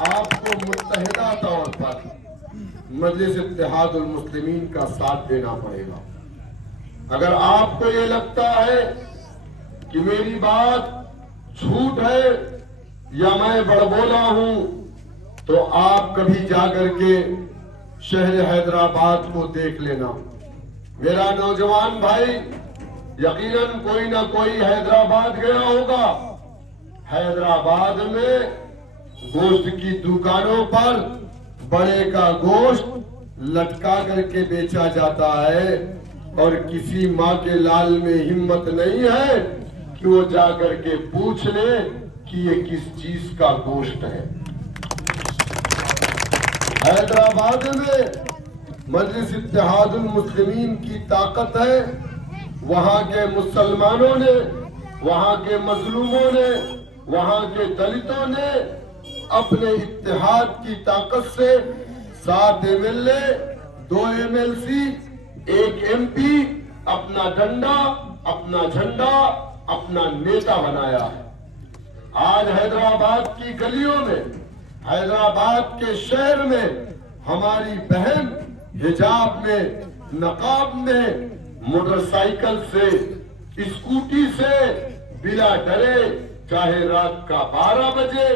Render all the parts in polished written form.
آپ کو متحدہ طور پر مجلس اتحاد المسلمین کا ساتھ دینا پڑے گا۔ اگر آپ کو یہ لگتا ہے کہ میری بات جھوٹ ہے یا میں بڑبولا ہوں تو آپ کبھی جا کر کے شہر حیدرآباد کو دیکھ لینا۔ میرا نوجوان بھائی یقیناً کوئی نہ کوئی حیدرآباد گیا ہوگا۔ حیدرآباد میں گوشت کی دکانوں پر بڑے کا گوشت لٹکا کر کے بیچا جاتا ہے اور کسی ماں کے لال میں ہمت نہیں ہے کہ وہ جا کر کے پوچھ لے کہ یہ کس چیز کا گوشت ہے۔ حیدرآباد میں مجلس اتحاد المسلمین کی طاقت ہے۔ وہاں کے مسلمانوں نے، وہاں کے مظلوموں نے، وہاں کے دلتوں نے اپنے اتحاد کی طاقت سے 7 MLA، 2 MLC، 1 MP اپنا ڈنڈا، اپنا جھنڈا، اپنا نیتا بنایا ہے۔ آج حیدرآباد کی گلیوں میں، حیدرآباد کے شہر میں ہماری بہن حجاب میں، نقاب میں، موٹر سائیکل سے، اسکوٹی سے بلا ڈرے، چاہے رات کا 12 بجے،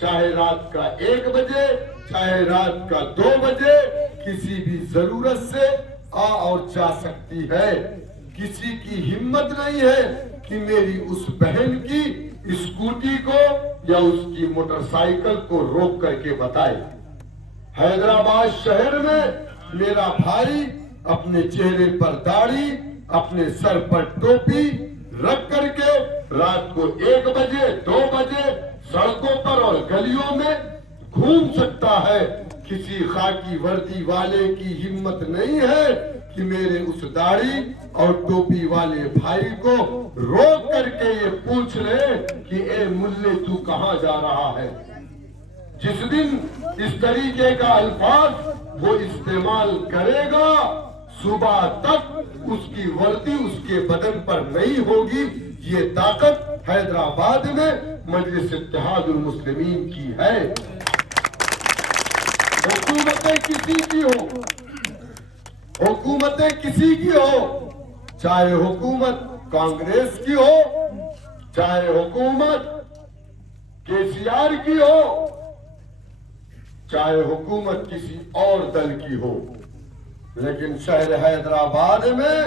چاہے رات کا 1 بجے، چاہے رات کا 2 بجے، کسی بھی ضرورت سے آ اور جا سکتی ہے۔ کسی کی ہمت نہیں ہے کہ میری اس بہن کی اسکوٹی کو یا اس کی موٹر سائیکل کو روک کر کے بتائے۔ حیدرآباد شہر میں میرا بھائی اپنے چہرے پر داڑھی، اپنے سر پر ٹوپی رکھ کر کے رات کو 1 بجے، 2 بجے سڑکوں پر اور گلیوں میں گھوم سکتا ہے۔ کسی خاکی وردی والے کی ہمت نہیں ہے کہ میرے اس داڑھی اور ٹوپی والے بھائی کو روک کر کے یہ پوچھ لے کہ اے ملے تو کہاں جا رہا ہے۔ جس دن اس طریقے کا الفاظ وہ استعمال کرے گا، صبح تک اس کی وردی اس کے بدن پر نہیں ہوگی۔ یہ طاقت حیدرآباد میں مجلس اتحاد المسلمین کی ہے۔ حکومتیں کسی کی ہو، حکومتیں کسی کی ہو، چاہے حکومت کانگریس کی ہو، چاہے حکومت KCR کی ہو، چاہے حکومت کسی اور دل کی ہو، لیکن شہر حیدرآباد میں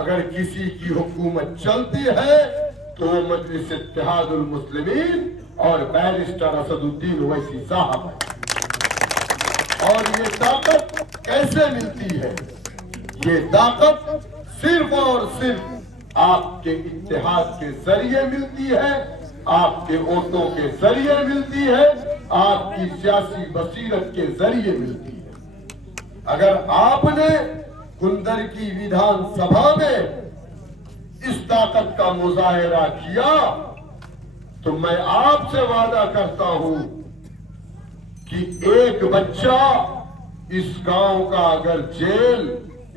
اگر کسی کی حکومت چلتی ہے تو وہ مجلس اتحاد المسلمین اور بیرسٹر اسد الدین اویسی صاحب ہے۔ اور یہ طاقت کیسے ملتی ہے؟ یہ طاقت صرف اور صرف آپ کے اتحاد کے ذریعے ملتی ہے، آپ کے ووٹوں کے ذریعے ملتی ہے، آپ کی سیاسی بصیرت کے ذریعے ملتی ہے۔ اگر آپ نے گندر کی ویدھان سبھا میں اس طاقت کا مظاہرہ کیا تو میں آپ سے وعدہ کرتا ہوں کہ ایک بچہ اس گاؤں کا اگر جیل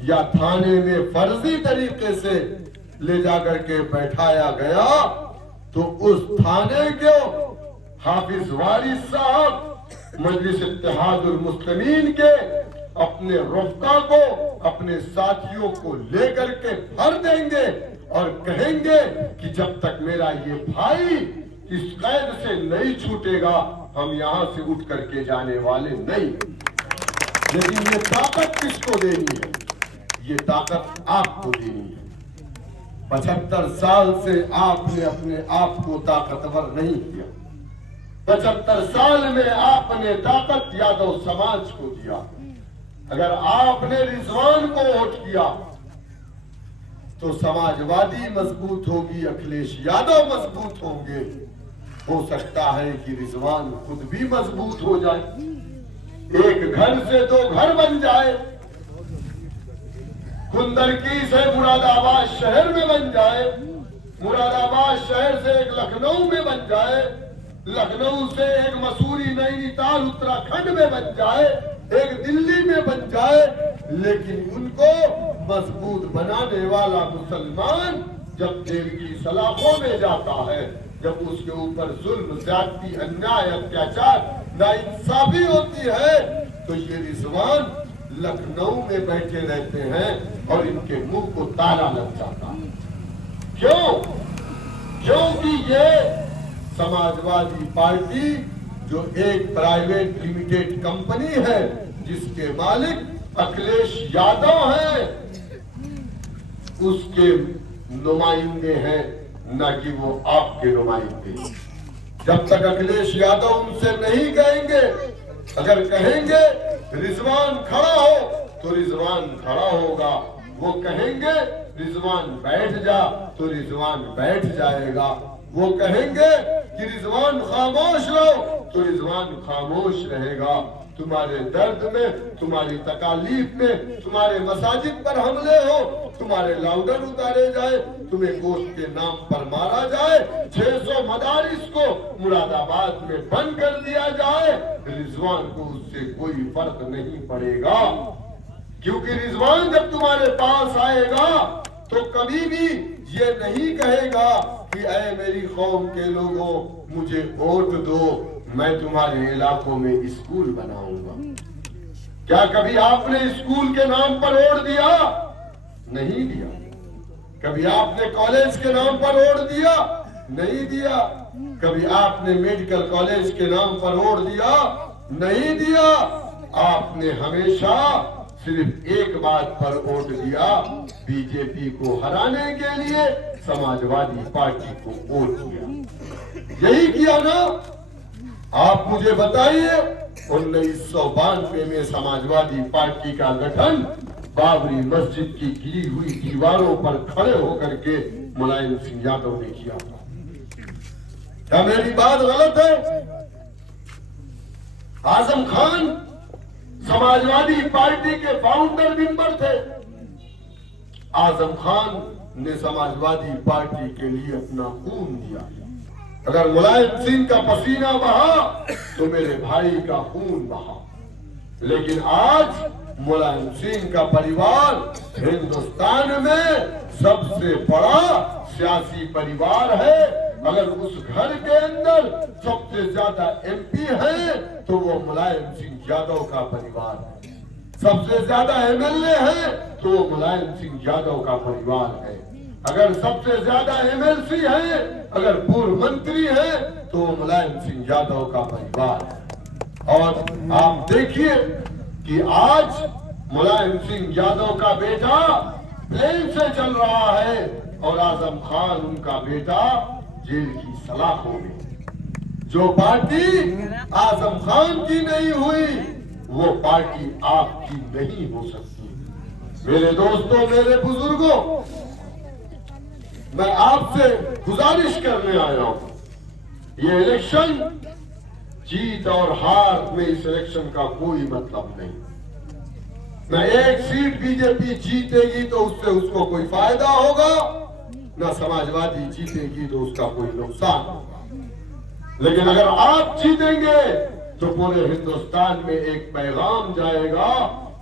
یا تھانے میں فرضی طریقے سے لے جا کر کے بیٹھایا گیا تو اس تھانے کو حافظ وارث صاحب مجلس اتحاد المسلمین کے اپنے رفقا کو، اپنے ساتھیوں کو لے کر کے بھر دیں گے اور کہیں گے کہ جب تک میرا یہ بھائی اس قید سے نہیں چھوٹے گا ہم یہاں سے اٹھ کر کے جانے والے نہیں۔ لیکن یہ طاقت کس کو دینی ہے؟ یہ طاقت آپ کو دینی ہے۔ 75 سال سے آپ نے اپنے آپ کو طاقتور نہیں کیا۔ 75 سال میں آپ نے طاقت یادو سماج کو دیا۔ اگر آپ نے رضوان کو ووٹ کیا تو سماجوادی مضبوط ہوگی، اکھلیش یادو مضبوط ہوں گے، ہو سکتا ہے کہ رضوان خود بھی مضبوط ہو جائے، ایک گھر سے 2 گھر بن جائے، گندرکی سے مراد آباد شہر میں بن جائے، مراد آباد شہر سے ایک لکھنؤ میں بن جائے، لکھنؤ سے ایک مسوری نینی تال اتراکھنڈ میں بن جائے، ایک دلی میں بن جائے، لیکن ان کو مضبوط بنانے والا مسلمان جب جیل کی سلاخوں میں جاتا ہے جب اس کے اوپر ظلم، زیادتی، انیائے، اتیاچار، ناانصافی ہوتی ہے تو یہ رضوان لکھنؤ میں بیٹھے رہتے ہیں اور ان کے منہ کو تالا لگ جاتا ہے۔ کیونکہ یہ سماجوادی پارٹی جو ایک پرائیویٹ لمیٹڈ کمپنی ہے جس کے مالک اکھلیش یادو ہیں، اس کے نمائندے ہیں، نہ کہ وہ آپ کے نمائندے۔ جب تک اکھلیش یادو ان سے نہیں کہیں گے، اگر کہیں گے رضوان کھڑا ہو تو رضوان کھڑا ہوگا، وہ کہیں گے رضوان بیٹھ جا تو رضوان بیٹھ جائے گا، وہ کہیں گے کہ رضوان خاموش رہو تو رضوان خاموش رہے گا۔ تمہارے درد میں، تمہاری تکالیف میں، تمہارے مساجد پر حملے ہو، تمہارے لاؤڈر اتارے جائے، تمہیں گوشت کے نام پر مارا جائے، 600 مدارس کو مراد آباد میں بند کر دیا جائے، رضوان کو اس سے کوئی فرق نہیں پڑے گا، کیونکہ رضوان جب تمہارے پاس آئے گا تو کبھی بھی یہ نہیں کہے گا کہ اے میری قوم کے لوگوں مجھے ووٹ دو، میں تمہارے علاقوں میں اسکول بناؤں گا۔ کیا کبھی آپ نے اسکول کے نام پر ووٹ دیا؟ نہیں دیا۔ کبھی آپ نے کالج کے نام پر ووٹ دیا؟ نہیں دیا۔ کبھی آپ نے میڈیکل کالج کے نام پر ووٹ دیا؟ نہیں دیا۔ آپ نے ہمیشہ صرف ایک بات پر ووٹ دیا، بی جے پی کو ہرانے کے لیے سماجوادی پارٹی کو ووٹ دیا۔ یہی کیا نا؟ آپ مجھے بتائیے 1992 میں سماجوادی پارٹی کا گٹھن بابری مسجد کی گری ہوئی دیواروں پر کھڑے ہو کر کے ملائم سنگھ یادو نے کیا تھا۔ کیا میری بات غلط ہے؟ اعظم خان سماجوادی پارٹی کے فاؤنڈر ممبر تھے۔ اعظم خان نے سماجوادی پارٹی کے لیے اپنا خون دیا۔ اگر ملائم سنگھ کا پسینہ بہا تو میرے بھائی کا خون بہا، لیکن آج ملائم سنگھ کا پریوار ہندوستان میں سب سے بڑا سیاسی پریوار ہے۔ اگر اس گھر کے اندر سب سے زیادہ ایم پی ہیں تو وہ ملائم سنگھ یادو کا پریوار ہے، سب سے زیادہ ایم ایل اے ہیں تو وہ ملائم سنگھ یادو کا پریوار ہے، اگر سب سے زیادہ ایم ایل سی ہیں، اگر پورو منتری ہیں تو وہ ملائم سنگھ یادو کا پریوار ہے۔ اور آپ دیکھیے کہ آج ملائم سنگھ یادو کا بیٹا پلین سے چل رہا ہے اور اعظم خان ان کا بیٹا جیل کی سلاخوں میں۔ جو پارٹی اعظم خان کی نہیں ہوئی وہ پارٹی آپ کی نہیں ہو سکتی۔ میرے دوستوں، میرے بزرگوں، میں آپ سے گزارش کرنے آیا ہوں، یہ الیکشن جیت اور ہار میں اس الیکشن کا کوئی مطلب نہیں۔ نہ ایک سیٹ بی جے پی جیتے گی تو اس سے اس کو کوئی فائدہ ہوگا، نہ سماجوادی جیتے گی تو اس کا کوئی نقصان ہوگا، لیکن اگر آپ جیتیں گے تو پورے ہندوستان میں ایک پیغام جائے گا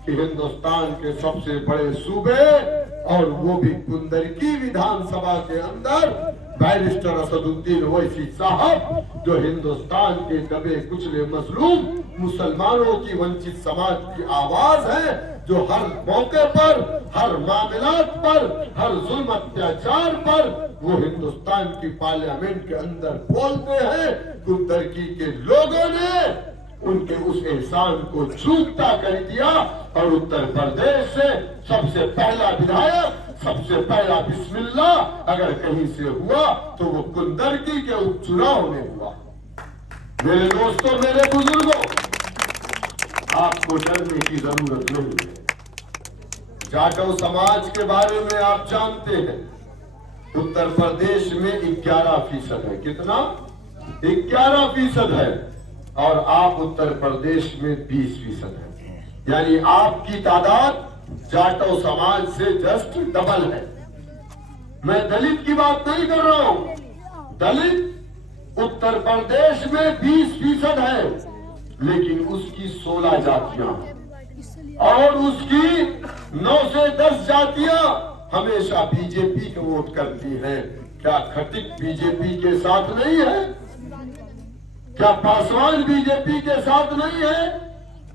کہ ہندوستان کے سب سے بڑے صوبے اور وہ بھی کندرکی ویدھان سبھا کے اندر بیرسٹر اسد الدین اویسی صاحب جو ہندوستان کے دبے کچلے مظلوم مسلمانوں کی ونچت سماج کی آواز ہے، جو ہر موقع پر، ہر معاملات پر، ہر ظلم اتیاچار پر وہ ہندوستان کی پارلیمنٹ کے اندر بولتے ہیں، کندرکی کے لوگوں نے ان کے اس احسان کو چوکتا کر دیا اور اتر پردیش سے سب سے پہلا ودھایک، سب سے پہلا بسم اللہ اگر کہیں سے ہوا تو وہ کندرکی کے اپ چناؤ میں ہوا۔ میرے دوستوں، میرے بزرگوں، آپ کو ڈرنے کی ضرورت نہیں ہے۔ جاٹو سماج کے بارے میں آپ جانتے ہیں، اتر پردیش میں 11% ہے۔ کتنا؟ 11% ہے، اور آپ اتر پردیش میں 20% ہے، یعنی آپ کی تعداد جاٹو سماج سے جسٹ ڈبل ہے۔ میں دلت کی بات نہیں کر رہا ہوں، دلت اتر پردیش میں 20% ہے، لیکن اس کی 16 جاتیاں اور اس کی 9 سے 10 جاتیاں ہمیشہ بی جے پی کو ووٹ کرتی ہیں۔ کیا کھٹک بی جے پی کے ساتھ نہیں ہے؟ کیا پاسوان بی جے پی کے ساتھ نہیں ہے؟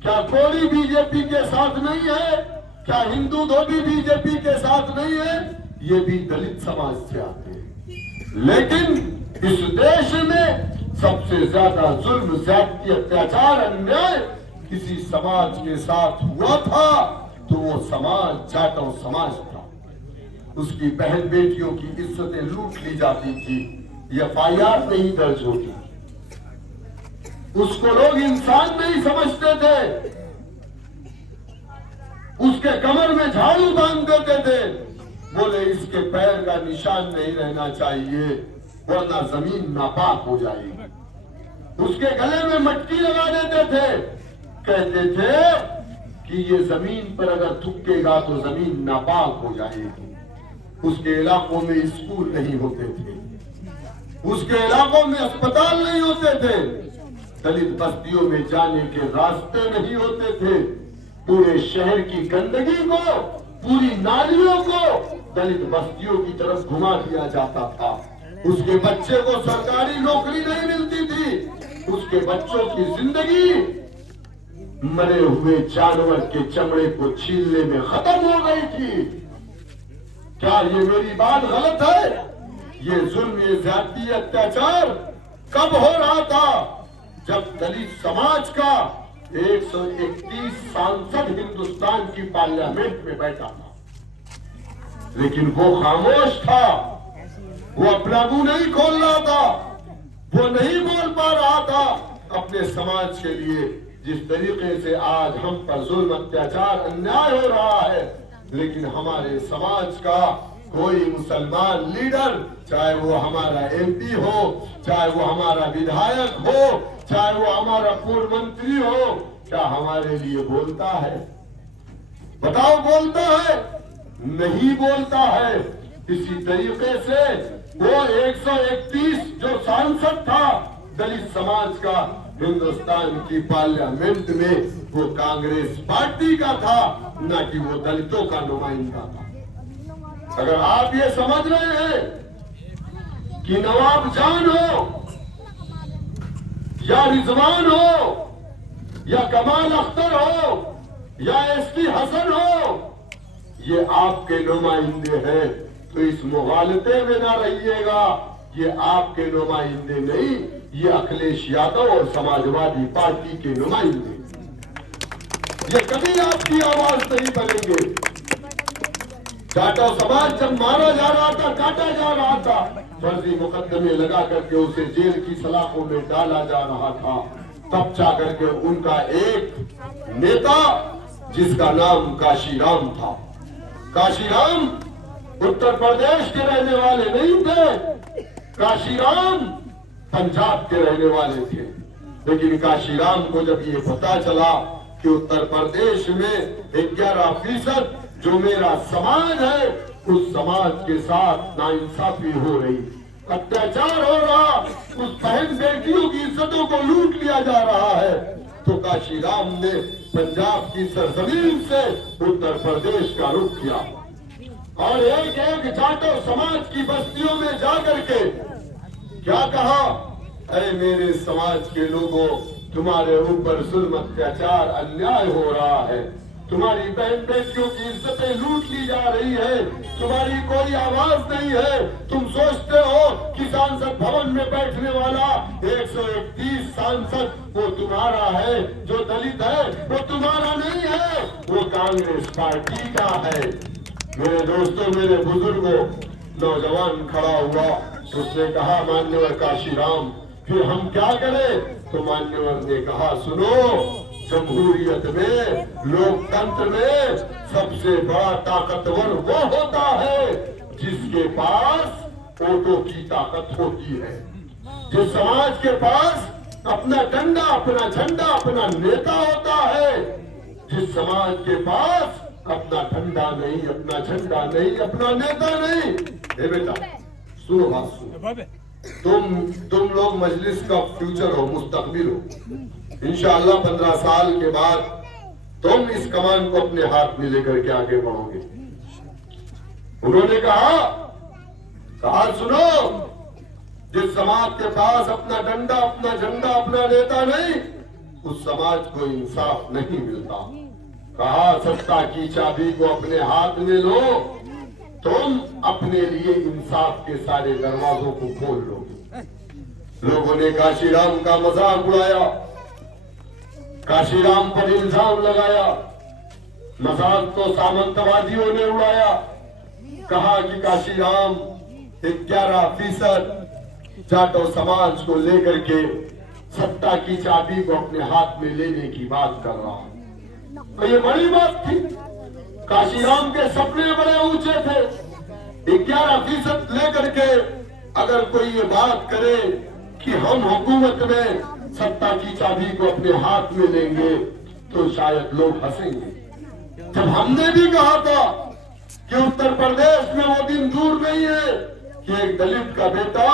کیا کوڑی بی جے پی کے ساتھ نہیں ہے؟ کیا ہندو دھوبی بی جے پی کے ساتھ نہیں ہے؟ یہ بھی دلت سماج سے آتے ہیں۔ لیکن اس دیش میں سب سے زیادہ ظلم، زیادتی، اتیاچار، انیائے کسی سماج کے ساتھ ہوا تھا تو وہ سماج جاٹو سماج تھا۔ اس کی بہن بیٹیوں کی عزتیں لوٹ لی جاتی تھی، FIR نہیں درج ہوتی، اس کو لوگ انسان نہیں سمجھتے تھے، اس کے کمر میں جھاڑو باندھ دیتے تھے، بولے اس کے پیر کا نشان نہیں رہنا چاہیے ورنہ زمین ناپاک ہو جائے گی۔ اس کے گلے میں مٹکی لگا دیتے تھے، کہتے تھے کہ یہ زمین پر اگر تھکے گا تو زمین ناپاک ہو جائے گی۔ اس کے علاقوں میں اسکول نہیں ہوتے تھے، اس کے علاقوں میں اسپتال نہیں ہوتے تھے، دلت بستیوں میں جانے کے راستے نہیں ہوتے تھے، پورے شہر کی گندگی کو، پوری نالیوں کو دلت بستیوں کی طرف گھما دیا جاتا تھا۔ اس کے بچے کو سرکاری نوکری نہیں ملتی تھی، اس کے بچوں کی زندگی مرے ہوئے جانور کے چمڑے کو چھیلنے میں ختم ہو گئی تھی۔ کیا یہ میری بات غلط ہے؟ یہ ظلم، یہ زیادتی، اتیاچار کب ہو رہا تھا؟ جب دلت سماج کا 131 سانسد ہندوستان کی پارلیمنٹ میں بیٹھا تھا، لیکن وہ خاموش تھا، وہ اپنا منہ نہیں کھول رہا تھا، وہ نہیں بول پا رہا تھا اپنے سماج کے لیے۔ جس طریقے سے آج ہم پر ظلم، اتیاچار، انیائے ہو رہا ہے، لیکن ہمارے سماج کا کوئی مسلمان لیڈر، چاہے وہ ہمارا MP ہو، چاہے وہ ہمارا ودھایک ہو، چاہے وہ ہمارا پورن منتری ہو، کیا ہمارے لیے بولتا ہے؟ بتاؤ، بولتا ہے؟ نہیں بولتا ہے۔ اسی طریقے سے وہ 131 جو سانسد تھا دلت سماج کا ہندوستان کی پارلیمنٹ میں، وہ کانگریس پارٹی کا تھا، نہ کہ وہ دلتوں کا نمائندہ تھا۔ اگر آپ یہ سمجھ رہے ہیں کہ نواب جان ہو یا رضوان ہو یا کمال اختر ہو یا SP حسن ہو یہ آپ کے نمائندے ہیں تو اس مغالطے میں نہ رہیے گا، یہ آپ کے نمائندے نہیں، یہ اکھلیش یادو اور سماجوادی پارٹی کے نمائندے، یہ کبھی آپ کی آواز نہیں بنیں گے۔ جاٹو سماج جب مارا جا رہا تھا، کاٹا جا رہا تھا، فرضی مقدمے لگا کر کے اسے جیل کی سلاخوں میں ڈالا جا رہا تھا، تب جا کر کے ان کا ایک نیتا جس کا نام کاشی رام تھا، کاشی رام اتر پردیش کے رہنے والے نہیں تھے، کاشی رام پنجاب کے رہنے والے تھے، لیکن کاشی رام کو جب یہ پتا چلا کہ اتر پردیش میں 11% جو میرا سماج ہے اس سماج کے ساتھ ناانصافی ہو رہی، اتیاچار ہو رہا، اس بہن بیٹیوں کی عزتوں کو لوٹ لیا جا رہا ہے، تو کاشی رام نے پنجاب کی سرزمین سے اتر پردیش کا رخ کیا اور ایک ایک جاٹو سماج کی بستیوں میں جا کر کے کیا کہا، اے میرے سماج کے لوگوں، تمہارے اوپر ظلم، اتیاچار، انیائے ہو رہا ہے، تمہاری بہن بیٹیوں کی عزتیں لوٹ لی جا رہی ہے، تمہاری کوئی آواز نہیں ہے، تم سوچتے ہو کہ سانسد بھون میں بیٹھنے والا 131 سانسد وہ تمہارا ہے، جو دلت ہے وہ تمہارا نہیں ہے، وہ کانگریس پارٹی کا ہے۔ میرے دوستوں، میرے بزرگوں، نوجوان کھڑا ہوا، اس نے کہا مانیور کاشی رام پھر ہم کیا کریں؟ تو مانیور نے کہا سنو، جمہوریت میں، لوکتنتر میں سب سے بڑا طاقتور وہ ہوتا ہے جس کے پاس ووٹوں کی طاقت ہوتی ہے، جس سماج کے پاس اپنا ڈنڈا، اپنا جھنڈا، اپنا نیتا ہوتا ہے، جس سماج کے پاس اپنا ڈنڈا نہیں، اپنا جھنڈا نہیں، اپنا نیتا نہیں۔ اے بیٹا سنو، بات سنو، تم لوگ مجلس کا فیوچر ہو، مستقبل ہو، انشاءاللہ 15 سال کے بعد تم اس کمان کو اپنے ہاتھ میں لے کر کے آگے بڑھو گے۔ انہوں نے کہا کہا سنو، جس سماج کے پاس اپنا ڈنڈا، اپنا جھنڈا، اپنا نیتا نہیں، اس سماج کو انصاف نہیں ملتا۔ کہا ستا کی چابی کو اپنے ہاتھ میں لو، تم اپنے لیے انصاف کے سارے دروازوں کو کھول لو گے۔ لوگوں نے کاشی رام کا مذاق اڑایا، کاشی رام پر الزام لگایا، مذاق تو سامنتوادیوں نے اڑایا، کہا کہ کاشی رام 11% جاٹو سماج کو لے کر کے ستا کی چابی کو اپنے ہاتھ میں لینے کی بات کر رہا ہے۔ تو یہ بڑی بات تھی، کاشی رام کے سپنے بڑے اونچے تھے۔ 11% لے کر کے اگر کوئی یہ بات کرے کہ ہم حکومت میں ستا کی چابی کو اپنے ہاتھ میں لیں گے تو شاید لوگ ہنسیں گے۔ جب ہم نے بھی کہا تھا کہ اتر پردیش میں وہ دن دور نہیں ہے کہ ایک دلت کا بیٹا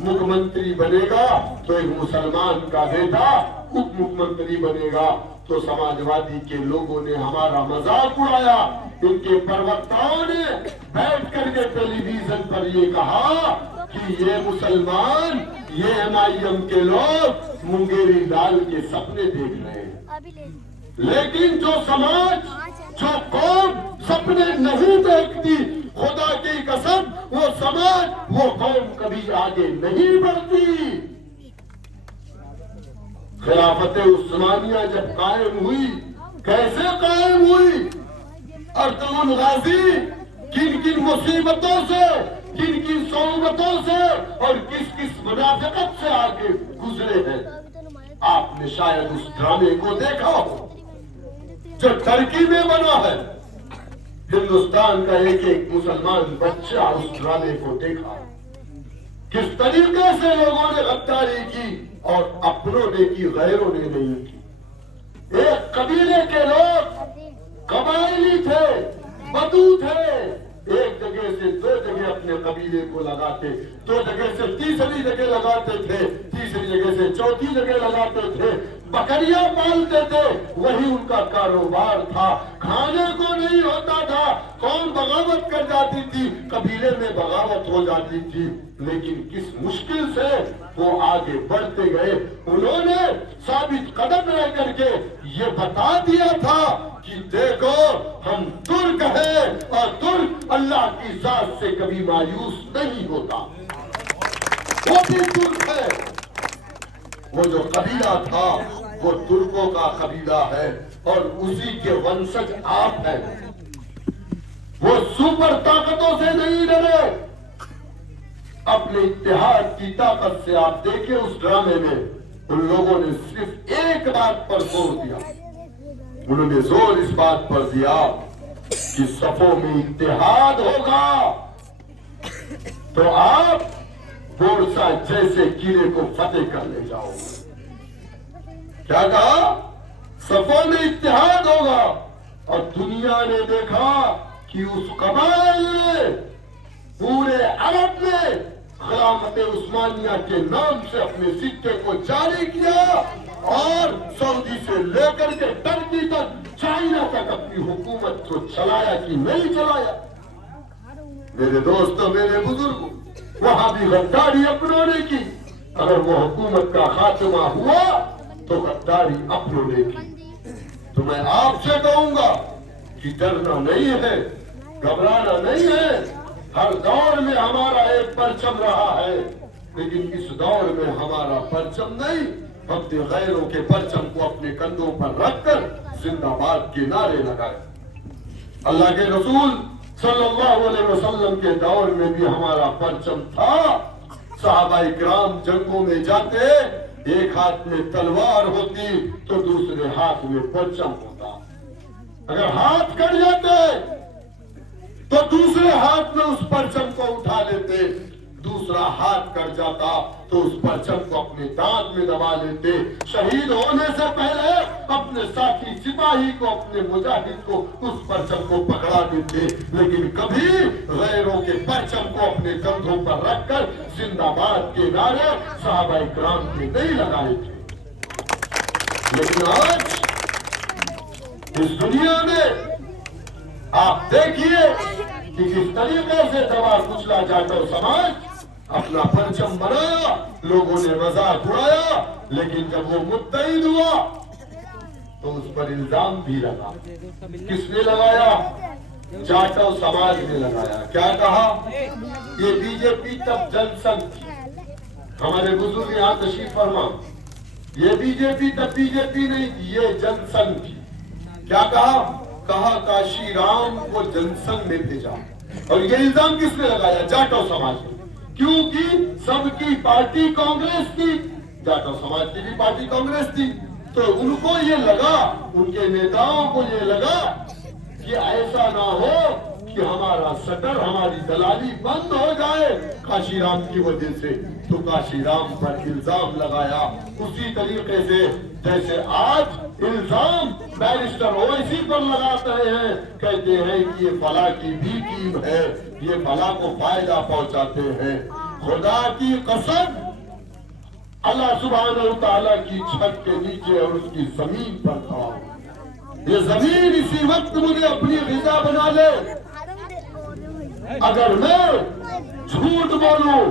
مکھ منتری بنے گا تو ایک مسلمان کا بیٹا اپ مکھ منتری بنے گا، تو سماجوادی کے لوگوں نے ہمارا مذاق اڑایا۔ ان کے پروکتاؤں نے بیٹھ کر کے ٹیلی ویژن پر یہ کہا کہ یہ مسلمان، یہ MIM کے لوگ منگیری لال کے سپنے دیکھ رہے ہیں۔ لیکن جو سماج، جو قوم سپنے نہیں دیکھتی، خدا کی قسم وہ سماج، وہ قوم کبھی آگے نہیں بڑھتی۔ خلافت عثمانیہ جب قائم ہوئی، کیسے قائم ہوئی؟ ارطغرل غازی کن کن مصیبتوں سے، کن کن صعوبتوں سے اور کس کس منافقت سے آگے گزرے ہیں، آپ نے شاید اس ڈرامے کو دیکھا ہو جو ترکی میں بنا ہے۔ ہندوستان کا ایک ایک مسلمان بچہ اس ڈرامے کو دیکھا، کس طریقے سے لوگوں نے غداری کی اور اپنوں نے کی، غیروں نے نہیں کی۔ ایک قبیلے کے لوگ قبائلی تھے، بدو تھے، ایک جگہ سے دو جگہ اپنے قبیلے کو لگاتے، دو جگہ سے تیسری جگہ لگاتے تھے، تیسری جگہ سے چوتھی جگہ لگاتے تھے، بکریاں پالتے تھے، وہی ان کا کاروبار تھا، کھانے کو نہیں ہوتا تھا، قوم بغاوت کر جاتی تھی، قبیلے میں بغاوت ہو جاتی تھی، لیکن کس مشکل سے وہ آگے بڑھتے گئے۔ انہوں نے ثابت قدم رہ کر کے یہ بتا دیا تھا کہ دیکھو ہم ترک ہیں اور ترک اللہ کی ذات سے کبھی مایوس نہیں ہوتا، وہ بھی ترک ہے۔ وہ جو قبیلہ تھا وہ ترکوں کا قبیلہ ہے اور اسی کے ونسج آپ ہیں۔ وہ سپر طاقتوں سے نہیں ڈرے، اپنے اتحاد کی طاقت سے۔ آپ دیکھیں اس ڈرامے میں ان لوگوں نے صرف ایک بات پر زور دیا، انہوں نے زور اس بات پر دیا کہ صفوں میں اتحاد ہوگا تو آپ بورسا جیسے قلعے کو فتح کر لے جاؤ گے۔ کیا کہا؟ صفوں میں اتحاد ہوگا، اور دنیا نے دیکھا کہ اس قبائل نے پورے عرب میں خلافت عثمانیہ کے نام سے اپنے سکے کو جاری کیا، اور سعودی سے لے کر کے ترکی تک، چائنا تک اپنی حکومت کو چلایا کہ نہیں چلایا۔ میرے دوستوں، میرے بزرگوں، وہاں بھی غداری اپنوں نے کی، اگر وہ حکومت کا خاتمہ ہوا تو غداری اپنوں نے کی۔ تو میں آپ سے کہوں گا کہ ڈرنا نہیں ہے، گھبرانا نہیں ہے۔ ہر دور میں ہمارا ایک پرچم رہا ہے، لیکن اس دور میں ہمارا پرچم نہیں، اپنے غیروں کے پرچم کو اپنے کندھوں پر رکھ کر زندہ باد کے نعرے لگائے۔ اللہ کے رسول صلی اللہ علیہ وسلم کے دور میں بھی ہمارا پرچم تھا۔ صحابہ کرام جنگوں میں جاتے، ایک ہاتھ میں تلوار ہوتی تو دوسرے ہاتھ میں پرچم ہوتا، اگر ہاتھ کٹ جاتے تو دوسرے ہاتھ میں اس پرچم کو اٹھا لیتے، دوسرا ہاتھ کٹ جاتا تو اس پرچم کو اپنے دانت میں دبا لیتے۔ شہید ہونے سے پہلے اپنے ساتھی سپاہی کو، اپنے مجاہد کو اس پرچم کو پکڑا دیتے، لیکن کبھی غیروں کے پرچم کو اپنے کندھوں پر رکھ کر زندہ باد کے نعرے صحابہ کرام نے نہیں لگائے تھے۔ لیکن آج اس دنیا میں آپ دیکھیے کہ کس طریقے سے دبا کچلا جاٹو سماج اپنا پرچم بنایا، لوگوں نے مذاق اڑایا، لیکن جب وہ متحد ہوا تو اس پر الزام بھی لگا۔ کس نے لگایا؟ جاٹو سماج نے لگایا۔ کیا کہا؟ یہ بی جے پی تب جن سنگھ تھی۔ ہمارے بزرگ یہاں تشریف فرما، یہ بی جے پی تب بی جے پی نہیں تھی، یہ جن سنگھ تھی۔ کیا کہا؟ کہا کاشی رام کو جن سنگھ نے بھیجا۔ اور یہ الزام کس نے لگایا؟ جاٹو سماج نے، کیونکہ سب کی پارٹی کانگریس تھی، جاٹو سماج کی بھی پارٹی کانگریس تھی، تو ان کو یہ لگا، ان کے نیتاؤں کو یہ لگا کہ ایسا نہ ہو کہ ہمارا سٹر، ہماری دلالی بند ہو جائے کاشی رام کی وجہ سے، تو کاشی رام پر الزام لگایا۔ اسی طریقے سے جیسے آج الزام بیرسٹر اویسی پر لگاتے ہیں، کہتے ہیں کہ یہ فلاں کی بھی ٹیم ہے، یہ فلاں کو فائدہ پہنچاتے ہیں۔ خدا کی قسم، اللہ سبحانہ وتعالیٰ کی چھت کے نیچے اور اس کی زمین پر کھڑا ہوں، یہ زمین اسی وقت مجھے اپنی غذا بنا لے۔ اگر میں جھوٹ بولوں،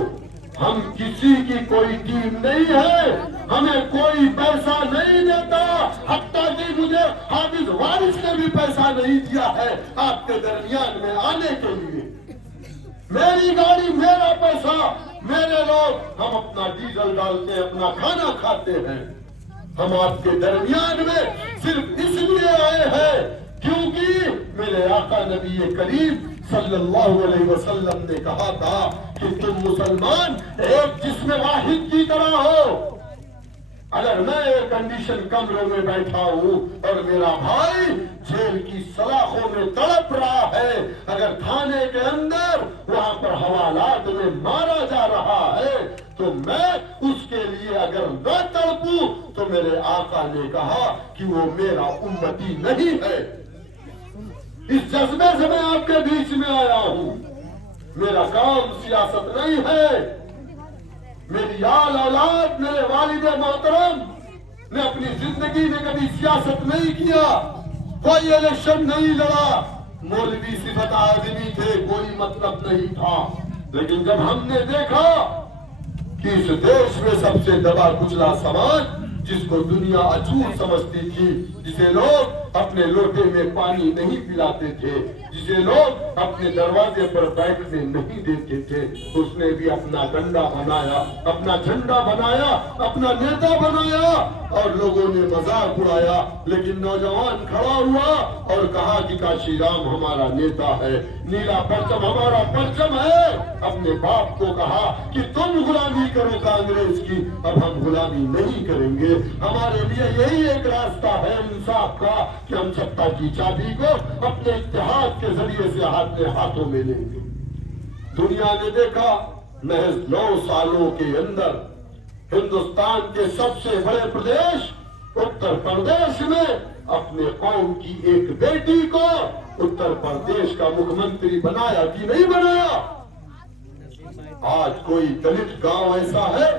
ہم کسی کی کوئی ٹیم نہیں ہے، ہمیں کوئی پیسہ نہیں دیتا، حتیٰ کہ مجھے حافظ وارث نے بھی پیسہ نہیں دیا ہے آپ کے درمیان میں آنے کے لیے۔ میری گاڑی، میرا پیسہ، میرے لوگ، ہم اپنا ڈیزل ڈالتے ہیں، اپنا کھانا کھاتے ہیں۔ ہم آپ کے درمیان میں صرف اس لیے آئے ہیں کیونکہ میرے آقا نبی کریم صلی اللہ علیہ وسلم نے کہا تھا کہ تم مسلمان ایک جسم واحد کی طرح ہو۔ اگر میں ایئر کنڈیشن کمرے میں بیٹھا ہوں اور میرا بھائی جیل کی سلاخوں میں تڑپ رہا ہے، اگر تھانے کے اندر وہاں پر حوالات میں مارا جا رہا ہے، تو میں اس کے لیے اگر نہ تڑپوں تو میرے آقا نے کہا کہ وہ میرا امتی نہیں ہے۔ اس جذبے سے میں آپ کے بیچ میں آیا ہوں۔ میرا کام سیاست نہیں ہے۔ میری آل اولاد، میرے والد محترم نے اپنی زندگی میں کبھی سیاست نہیں کیا، کوئی الیکشن نہیں لڑا، مولوی صفت آدمی تھے، کوئی مطلب نہیں تھا۔ لیکن جب ہم نے دیکھا کہ اس دیش میں سب سے دبا کچلا سماج، جس کو دنیا اچھوت سمجھتی تھی، جسے لوگ اپنے لوٹے میں پانی نہیں پلاتے تھے، جسے لوگ اپنے دروازے پر بیٹھنے نہیں دیتے تھے، اس نے بھی اپنا ڈنڈا بنایا، اپنا جھنڈا بنایا، اپنا نیتا بنایا، اور لوگوں نے مذاق اڑایا۔ لیکن نوجوان کھڑا ہوا اور کہا کہ کاشی رام ہمارا نیتا ہے، نیلا پرچم ہمارا پرچم ہے۔ اپنے باپ کو کہا کہ تم غلامی کرو کانگریس کی، اب ہم غلامی نہیں کریں گے۔ ہمارے لیے یہی ایک راستہ ہے انصاف کا کہ ہم ستا کی چابی کو اپنے اتحاد کے ذریعے سے اپنے ہاتھوں میں لیں گے۔ دنیا نے دیکھا محض 9 سالوں کے اندر ہندوستان کے سب سے بڑے پردیش اتر پردیش میں اپنے قوم کی ایک بیٹی کو اتر پردیش کا مکھ منتری بنایا کہ نہیں بنایا؟ آج کوئی دلت گاؤں ایسا ہے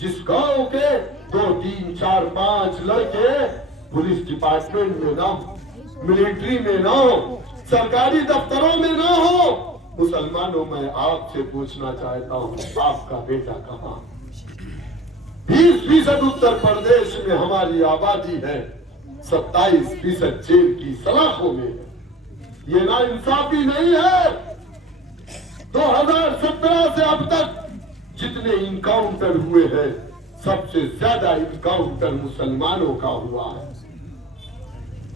جس گاؤں کے 2 3 4 5 لڑکے پولیس ڈپارٹمنٹ میں نہ ہو، ملٹری میں نہ ہو، سرکاری دفتروں میں نہ ہو؟ مسلمانوں، میں آپ سے پوچھنا چاہتا ہوں، آپ کا بیٹا کہاں؟ 20% اتر پردیش میں ہماری آبادی ہے، 27% جیل کی سلاخوں میں ہے۔ یہ ناانصافی نہیں ہے۔ 2017 سے اب تک جتنے انکاؤنٹر ہوئے ہیں، سب سے زیادہ انکاؤنٹر مسلمانوں کا ہوا ہے۔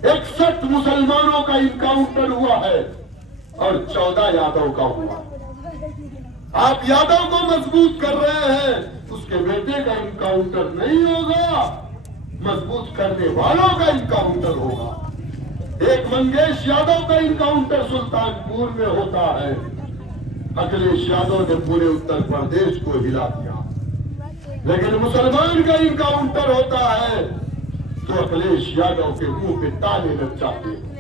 61 مسلمانوں کا انکاؤنٹر ہوا ہے اور 14 یادو کا ہوا۔ آپ یادو کو مضبوط کر رہے ہیں، اس کے بیٹے کا انکاؤنٹر نہیں ہوگا، مضبوط کرنے والوں کا انکاؤنٹر ہوگا۔ ایک منگیش یادو کا انکاؤنٹر سلطان پور میں ہوتا ہے، اکھلیش یادو نے پورے اتر پردیش کو ہلا دیا۔ لیکن مسلمان کا انکاؤنٹر ہوتا ہے تو اکھلیش یادو کے منہ پہ تالے لگ جاتے ہیں۔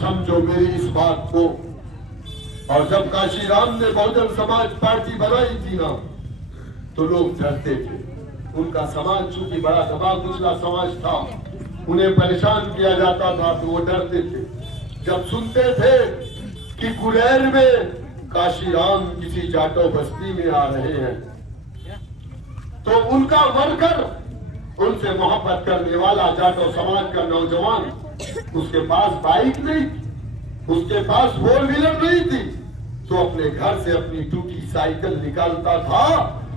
سمجھو میری اس بات کو۔ اور جب کاشی رام نے بہوجن سماج پارٹی بنائی تھی نا، تو لوگ ڈرتے تھے۔ ان کا سماج چونکہ بڑا دبا کچلا سماج تھا، انہیں پریشان کیا جاتا تھا تو وہ ڈرتے تھے۔ جب سنتے تھے کہ گلیر میں کاشی رام کسی جاٹو بستی میں آ رہے ہیں، تو ان کا ورکر، ان سے محبت کرنے والا جاٹو سماج کا نوجوان، اس کے پاس بائک نہیں تھی، اس کے پاس فور ویلر نہیں تھی، تو اپنے گھر سے اپنی ٹوٹی سائیکل نکالتا تھا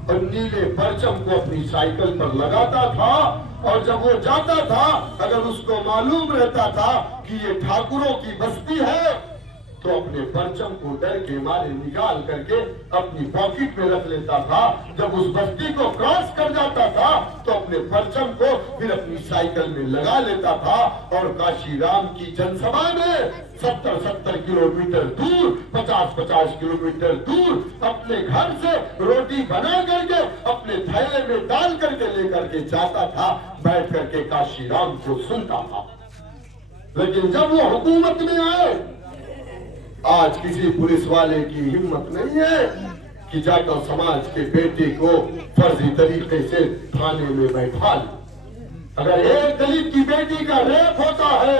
اور نیلے پرچم کو اپنی سائیکل پر لگاتا تھا، اور جب وہ جاتا تھا اگر اس کو معلوم رہتا تھا کہ یہ ٹھاکروں کی بستی ہے تو اپنے پرچم کو ڈر کے مارے نکال کر کے اپنی پاکٹ میں رکھ لیتا تھا، جب اس بستی کو کراس کر جاتا تھا تو اپنے پرچم کو پھر اپنی سائیکل میں لگا لیتا تھا، اور کاشی رام کی جن سبھا میں 70 کلومیٹر دور، 50 کلومیٹر دور اپنے گھر سے روٹی بنا کر کے اپنے تھیلے میں ڈال کر کے لے کر کے جاتا تھا، بیٹھ کر کے کاشی رام کو سنتا تھا۔ لیکن جب وہ حکومت میں آئے، آج کسی پولیس والے کی ہمت نہیں ہے کہ جاٹو سماج کے بیٹے کو فرضی طریقے سے تھانے میں بیٹھا لے۔ اگر ایک دلت کی بیٹی کا ریپ ہوتا ہے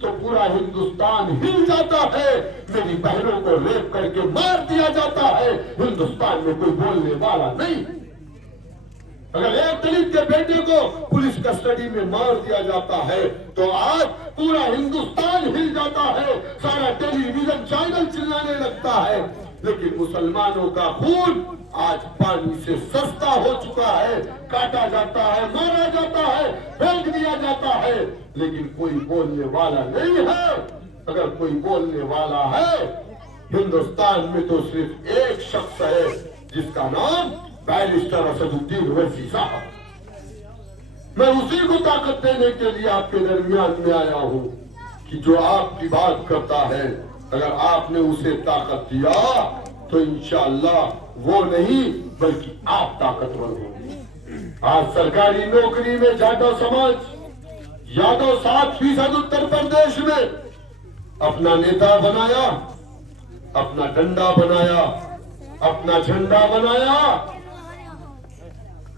تو پورا ہندوستان ہل جاتا ہے، میری بہنوں کو ریپ کر کے مار دیا جاتا ہے، ہندوستان میں کوئی بولنے والا نہیں۔ اگر ایک دلت کے بیٹے کو پولیس کسٹڈی میں مار دیا جاتا ہے تو آج پورا ہندوستان ہل جاتا ہے، سارا ٹیلی ویژن چینل چلانے لگتا ہے۔ لیکن مسلمانوں کا خون آج پانی سے سستا ہو چکا ہے، کاٹا جاتا ہے، مارا جاتا ہے، پھینک دیا جاتا ہے، لیکن کوئی بولنے والا نہیں ہے۔ اگر کوئی بولنے والا ہے ہندوستان میں تو صرف ایک شخص ہے، جس کا نام بیرسٹر اسد الدین اویسی صاحب۔ میں اسی کو طاقت دینے کے لیے آپ کے درمیان میں آیا ہوں کہ جو آپ کی بات کرتا ہے، اگر آپ نے اسے طاقت دیا تو انشاءاللہ وہ نہیں بلکہ آپ طاقتور ہوں گے۔ آج سرکاری نوکری میں جاٹو سماج یادو 7% اتر پردیش میں اپنا نیتا بنایا، اپنا ڈنڈا بنایا، اپنا جھنڈا بنایا،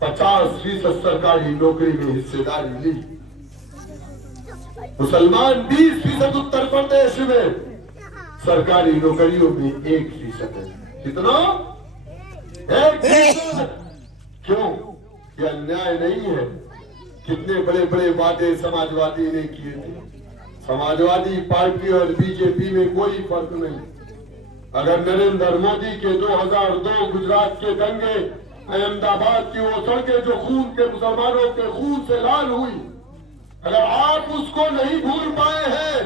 50% سرکاری نوکری میں حصے داری لی۔ مسلمان 20% اتر پردیش میں، سرکاری نوکریوں میں 1% ہے۔ کتنا؟ 1%۔ کیوں؟ یہ انیائے نہیں ہے؟ کتنے بڑے بڑے وعدے سماجوادی نے کیے تھے۔ سماجوادی پارٹی اور بی جے پی میں کوئی فرق نہیں۔ اگر نریندر مودی کے 2002 گجرات کے دنگے، احمد آباد کی وہ سڑکیں جو خون کے مسلمانوں کے خون سے لال ہوئی، اگر آپ اس کو نہیں بھول پائے ہیں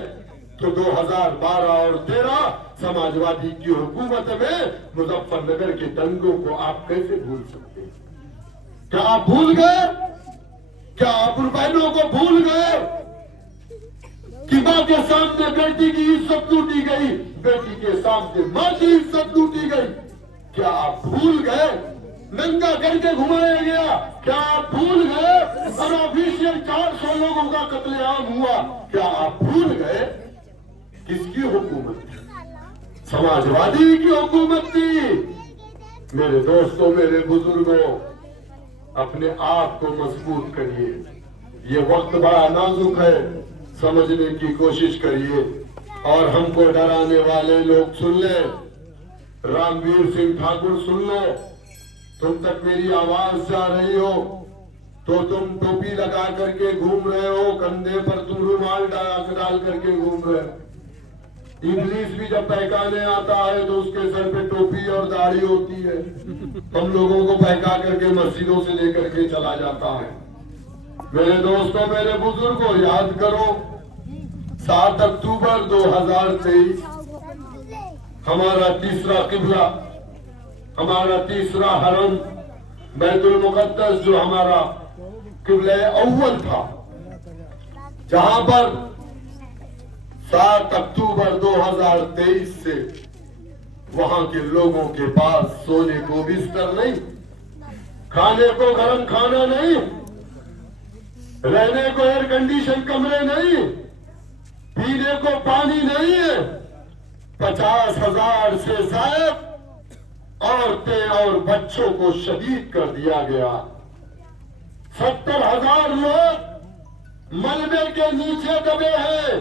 تو 2012 اور 13 سماجوادی کی حکومت میں مظفر نگر کے دنگوں کو آپ کیسے بھول سکتے ہیں؟ کیا آپ بھول گئے؟ کیا آپ ان بہنوں کو بھول گئے کہ ماں کے سامنے بیٹی کی عزت لوٹی گئی، بیٹی کے سامنے ماں کی عزت لوٹی گئی؟ کیا آپ بھول گئے؟ ننگا کر کے گھمایا گیا، کیا آپ بھول گئے؟ اور آفیشیل 400 لوگوں کا قتل عام ہوا، کیا آپ بھول گئے؟ کس کی حکومت تھی؟ سماجوادی کی حکومت تھی۔ میرے دوستوں، میرے بزرگوں، اپنے آپ کو مضبوط کریے۔ یہ وقت بڑا نازک ہے، سمجھنے کی کوشش کریے، اور ہم کو ڈرانے والے لوگ سن لیں۔ رامویر سنگھ ٹھاکر سن لو، تم تک میری آواز جا رہی ہو تو تم ٹوپی لگا کر کے گھوم رہے ہو، کندھے پر تم رومال ڈال کر کے گھوم رہے ہو۔ ابلیس بھی جب بہکانے آتا ہے تو اس کے سر پہ ٹوپی اور داڑھی ہوتی ہے، ہم لوگوں کو بہکا کر کے مسجدوں سے لے کر کے چلا جاتا ہے۔ میرے دوستوں، میرے بزرگوں، یاد کرو 7 اکتوبر 2023 ہمارا تیسرا قبلہ، ہمارا تیسرا حرم بیت المقدس، جو ہمارا قبلہ اول تھا، جہاں پر 7 اکتوبر 2023 سے وہاں کے لوگوں کے پاس سونے کو بستر نہیں، کھانے کو گرم کھانا نہیں، رہنے کو ایئر کنڈیشن کمرے نہیں، پینے کو پانی نہیں ہے۔ 50,000 سے زائد عورتیں اور بچوں کو شہید کر دیا گیا۔ 70,000 لوگ ملبے کے نیچے دبے ہیں،